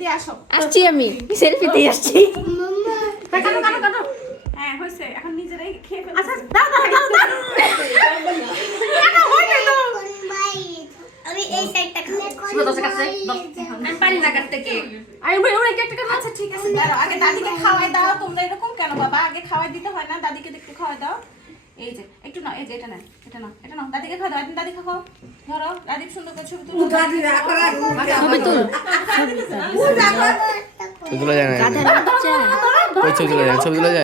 দিয়ে আসো। আসছি আমি সেলফি দিয়ে আসছি। কাটো কাটো কাটো। হ্যাঁ হয়েছে, এখন নিজেরাই খেয়ে ফেলো। আচ্ছা দাও দাও দাও দাও। আমি এই সাইডটা খাবো। আমি পারি না কাটতে কেক। আচ্ছা ঠিক আছে, দাঁড়াও আগে দাদিকে খাওয়াই দাও। তোমরা এরকম কেন বাবা? আগে খাওয়াই দিতে হয় না? দাদিকে একটু খাওয়াই দাও। এই যে একটু নাও, এই যে এটা নাও, এটা নাও, এটা নাও, দাদিকে খাওয়া দাও। দাদি খাও, ধরো দাদি সুন্দর করে ছবি তুলো। দাদি রাখো ছবি তুল। ছবি তোলা যায় না, গাধার বাচ্চা। ওই ছবি তোলা যায়, ছবি তোলা যায়।